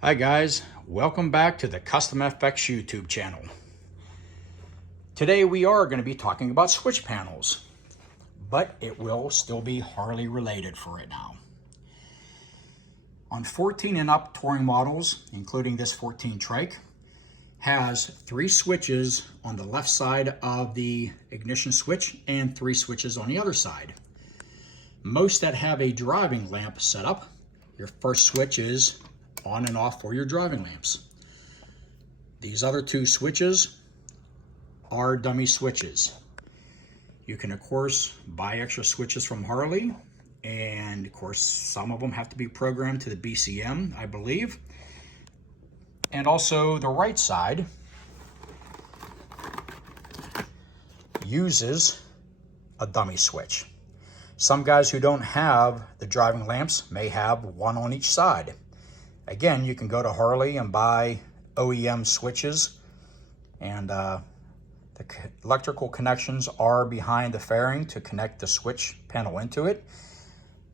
Hi guys, welcome back to the Custom FX YouTube channel. Today we are going to be talking about switch panels, but it will still be Harley related for right now. On 14 and up touring models, including this 14 trike, has 3 switches on the left side of the ignition switch and 3 switches on the other side. Most that have a driving lamp setup, your first switch is on and off for your driving lamps. These other 2 switches are dummy switches. You can of course buy extra switches from Harley, and of course some of them have to be programmed to the BCM, I believe. And also the right side uses a dummy switch. Some guys who don't have the driving lamps may have one on each side. Again, you can go to Harley and buy OEM switches, and the electrical connections are behind the fairing to connect the switch panel into it,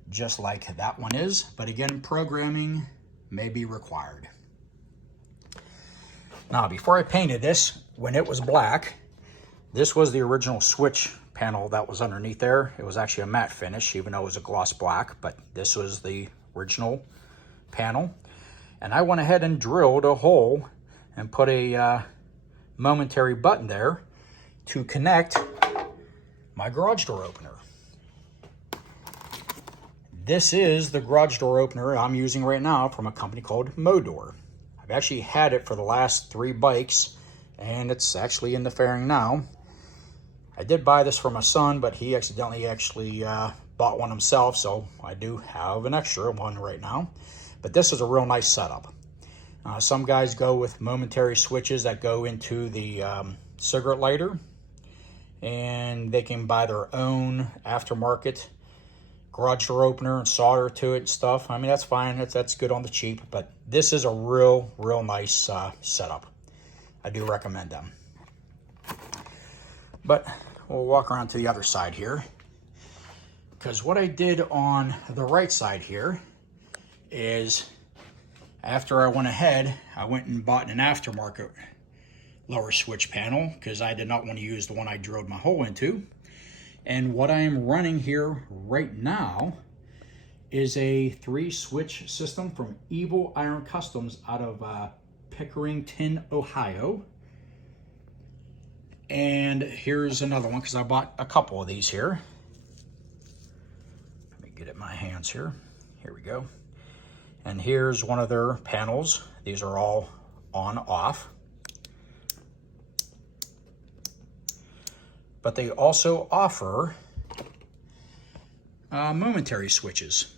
just like that one is. But again, programming may be required. Now, before I painted this, when it was black, this was the original switch panel that was underneath there. It was actually a matte finish, even though it was a gloss black, but this was the original panel. And I went ahead and drilled a hole and put a momentary button there to connect my garage door opener. This is the garage door opener I'm using right now from a company called Modor. I've actually had it for the last 3 bikes, and it's actually in the fairing now. I did buy this for my son, but he accidentally bought one himself, so I do have an extra one right now. But this is a real nice setup. Some guys go with momentary switches that go into the cigarette lighter, and they can buy their own aftermarket garage door opener and solder to it and stuff. I mean, that's fine. That's good on the cheap, but this is a real nice setup. I do recommend them. But we'll walk around to the other side here, because what I did on the right side here is, after I went ahead, I went and bought an aftermarket lower switch panel because I did not want to use the one I drilled my hole into. And what I am running here right now is a 3 switch system from Evil Iron Customs out of Pickerington, Ohio. And here's another one, because I bought a couple of these here. Let me get it in my hands here. Here we go. And here's one of their panels. These are all on off. But they also offer momentary switches.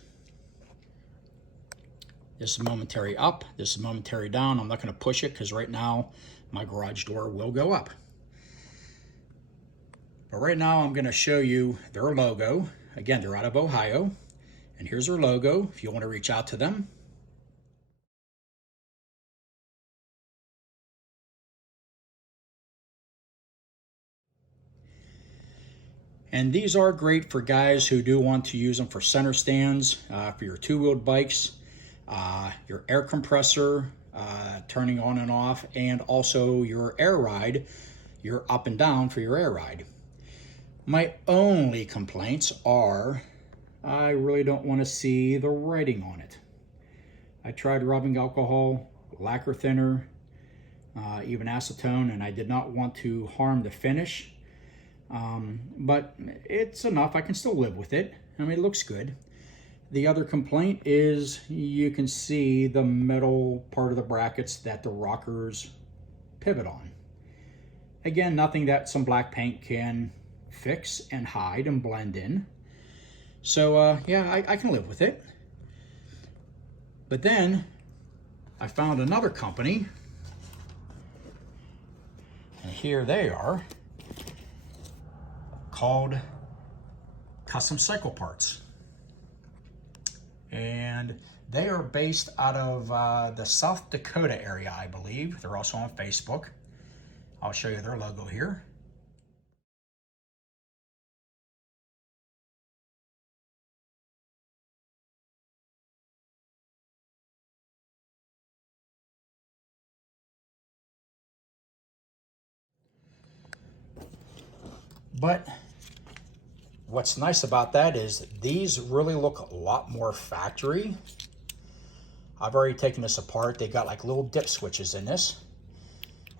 This is momentary up, this is momentary down. I'm not going to push it because right now my garage door will go up. But right now I'm going to show you their logo. Again, they're out of Ohio. And here's their logo if you want to reach out to them. And these are great for guys who do want to use them for center stands, for your 2-wheeled bikes, your air compressor, turning on and off, and also your air ride, your up and down for your air ride. My only complaints are, I really don't want to see the writing on it. I tried rubbing alcohol, lacquer thinner, even acetone, and I did not want to harm the finish. But it's enough. I can still live with it. I mean, it looks good. The other complaint is you can see the metal part of the brackets that the rockers pivot on. Again, nothing that some black paint can fix and hide and blend in. So yeah, I can live with it. But then I found another company, and here they are, called Kustom Cycle Parts. And they are based out of the South Dakota area, I believe. They're also on Facebook. I'll show you their logo here. But what's nice about that is these really look a lot more factory. I've already taken this apart. They got like little dip switches in this.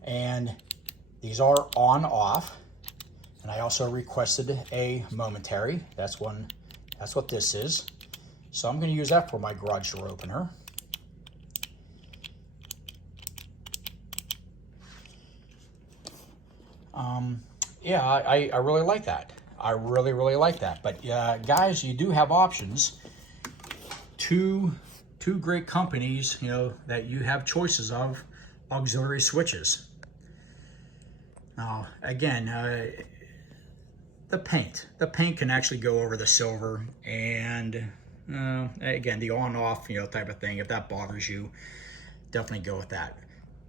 And these are on off. And I also requested a momentary. That's what this is. So I'm going to use that for my garage door opener. Yeah, I really like that. I really like that. But guys, you do have options. Two great companies, you know, that you have choices of auxiliary switches. Now, again, the paint can actually go over the silver, and again, the on-off, you know, type of thing. If that bothers you, definitely go with that.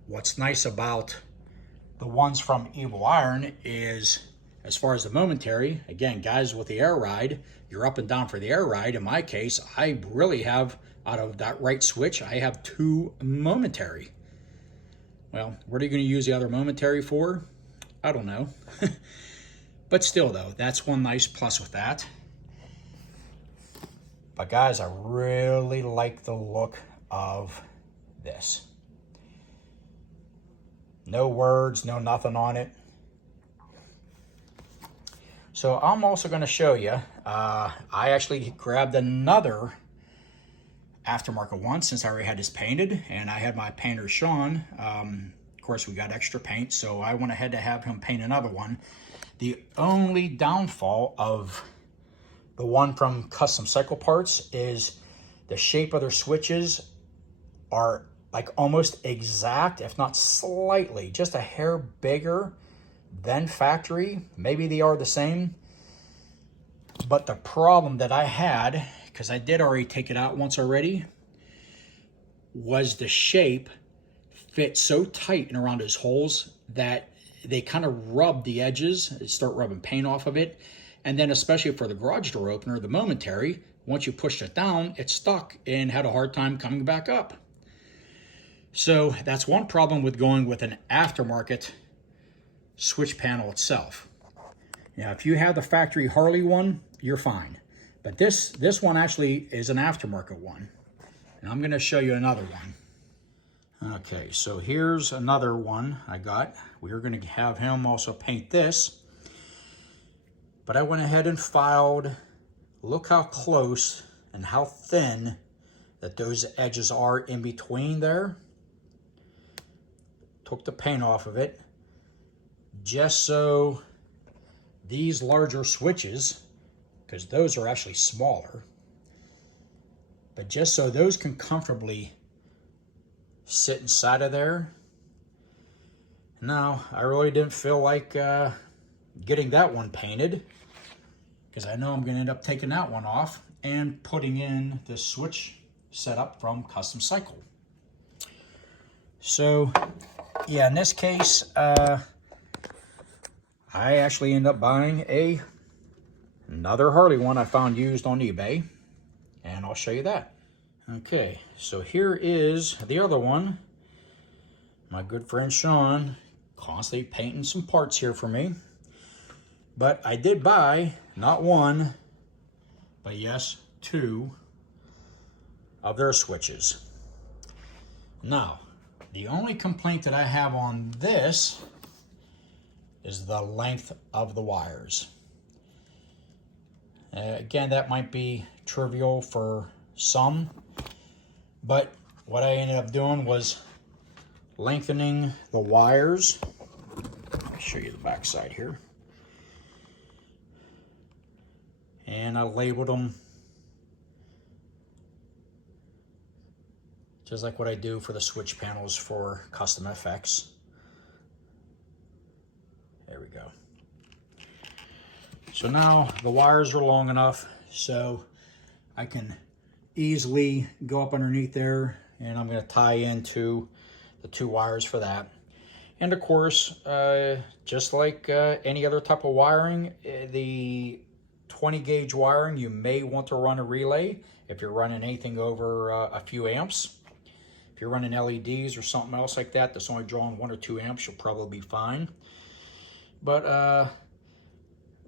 What's nice about the ones from Evil Iron is, as far as the momentary, again, guys with the air ride, you're up and down for the air ride. In my case, I really have, out of that right switch, I have 2 momentary. Well, what are you going to use the other momentary for? I don't know. But still, though, that's one nice plus with that. But guys, I really like the look of this. No words, no nothing on it. So I'm also going to show you, I actually grabbed another aftermarket one since I already had this painted, and I had my painter Sean. Of course, we got extra paint, so I went ahead to have him paint another one. The only downfall of the one from Kustom Cycle Parts is the shape of their switches are like almost exact, if not slightly, just a hair bigger than factory. Maybe they are the same. But the problem that I had, because I did already take it out once already, was the shape fit so tight and around those holes that they kind of rub the edges, they start rubbing paint off of it. And then especially for the garage door opener, the momentary, once you pushed it down, it stuck and had a hard time coming back up. So that's one problem with going with an aftermarket switch panel itself. Now, if you have the factory Harley one, you're fine. But this one actually is an aftermarket one. And I'm going to show you another one. Okay, so here's another one I got. We're going to have him also paint this. But I went ahead and filed. Look how close and how thin that those edges are in between there. Took the paint off of it, just so these larger switches, because those are actually smaller, but just so those can comfortably sit inside of there. Now, I really didn't feel like getting that one painted, because I know I'm going to end up taking that one off and putting in this switch setup from Kustom Cycle. So, yeah, in this case, I actually ended up buying another Harley one I found used on eBay, and I'll show you that. Okay, so here is the other one. My good friend Sean constantly painting some parts here for me. But I did buy not one, but yes, 2 of their switches. Now, the only complaint that I have on this is the length of the wires. Again, that might be trivial for some, but what I ended up doing was lengthening the wires. Let me show you the back side here. And I labeled them just like what I do for the switch panels for Kustom FX. There we go. So now the wires are long enough so I can easily go up underneath there, and I'm going to tie into the 2 wires for that. And of course, just like any other type of wiring, the 20 gauge wiring, you may want to run a relay if you're running anything over a few amps. If you're running LEDs or something else like that that's only drawing 1 or 2 amps, you'll probably be fine. But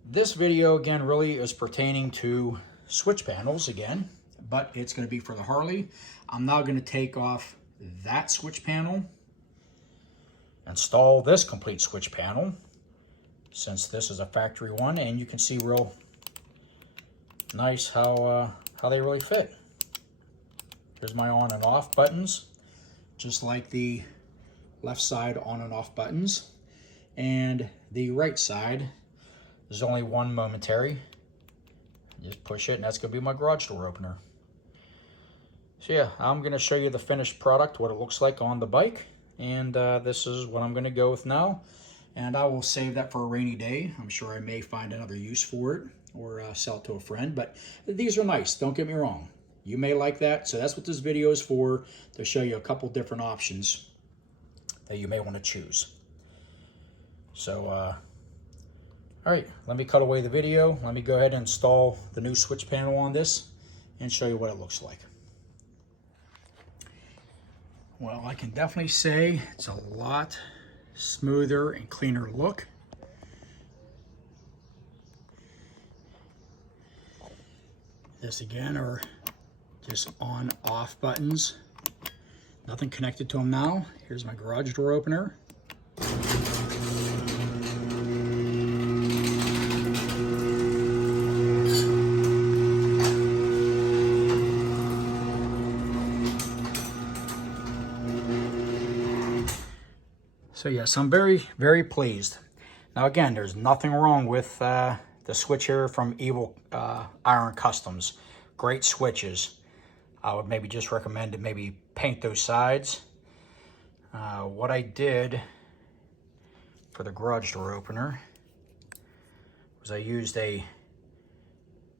This video again really is pertaining to switch panels again, but it's going to be for the Harley. I'm now going to take off that switch panel, install this complete switch panel, since this is a factory one, and you can see real nice how they really fit. Here's my on and off buttons, just like the left side on and off buttons, and the right side, there's only one momentary. Just push it and that's gonna be my garage door opener. So yeah, I'm gonna show you the finished product, what it looks like on the bike, and this is what I'm gonna go with now. And I will save that for a rainy day. I'm sure I may find another use for it or sell it to a friend, but these are nice, don't get me wrong. You may like that, so that's what this video is for, to show you a couple different options that you may want to choose. So, all right, let me cut away the video. Let me go ahead and install the new switch panel on this and show you what it looks like. Well, I can definitely say it's a lot smoother and cleaner look. This again are just on off buttons. Nothing connected to them now. Here's my garage door opener. So yes, I'm very, very pleased. Now again, there's nothing wrong with the switch here from Evil Iron Customs. Great switches. I would maybe just recommend to maybe paint those sides. What I did for the garage door opener was I used a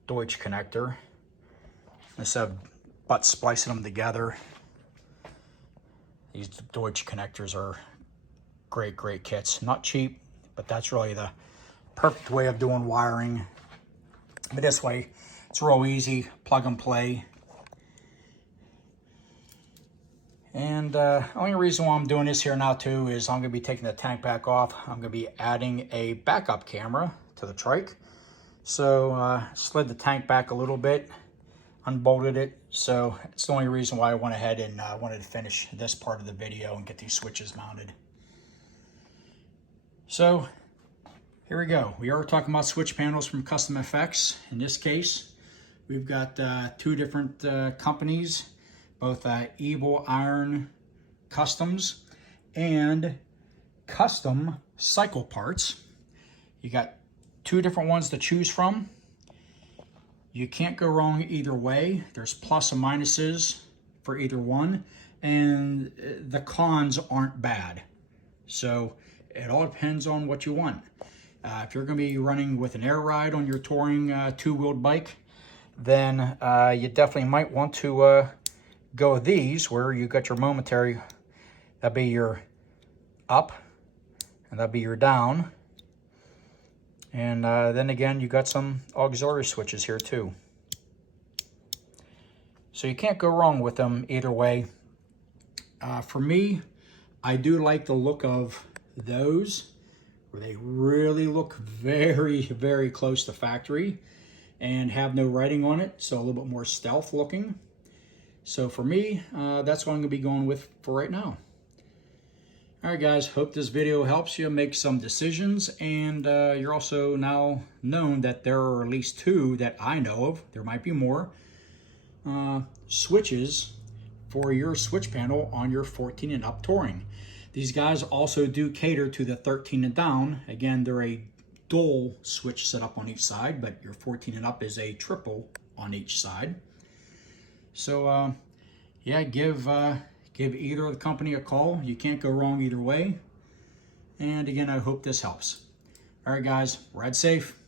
Deutsch connector. Instead of butt splicing them together, these Deutsch connectors are great kits. Not cheap, but that's really the perfect way of doing wiring. But this way, it's real easy, plug and play. And only reason why I'm doing this here now too is I'm going to be taking the tank back off. I'm going to be adding a backup camera to the trike. So slid the tank back a little bit, unbolted it. So it's the only reason why I went ahead and wanted to finish this part of the video and get these switches mounted. So here we go. We are talking about switch panels from Kustom FX. In this case, we've got two different companies, both Evil Iron Customs and Kustom Cycle Parts. You got two different ones to choose from. You can't go wrong either way. There's plus and minuses for either one, and the cons aren't bad. So it all depends on what you want. If you're going to be running with an air ride on your touring two-wheeled bike, then you definitely might want to go with these, where you got your momentary. That'd be your up, and that'd be your down. And then again, you got some auxiliary switches here too. So you can't go wrong with them either way. For me, I do like the look of those, where they really look very close to factory and have no writing on it, so a little bit more stealth looking. So for me, that's what I'm going to be going with for right now. All right, guys, hope this video helps you make some decisions, and you're also now known that there are at least two that I know of, there might be more, switches for your switch panel on your 14 and up touring. These guys also do cater to the 13 and down. Again, they're a dual switch setup on each side, but your 14 and up is a triple on each side. So yeah, give either of the company a call. You can't go wrong either way. And again, I hope this helps. All right, guys, ride safe.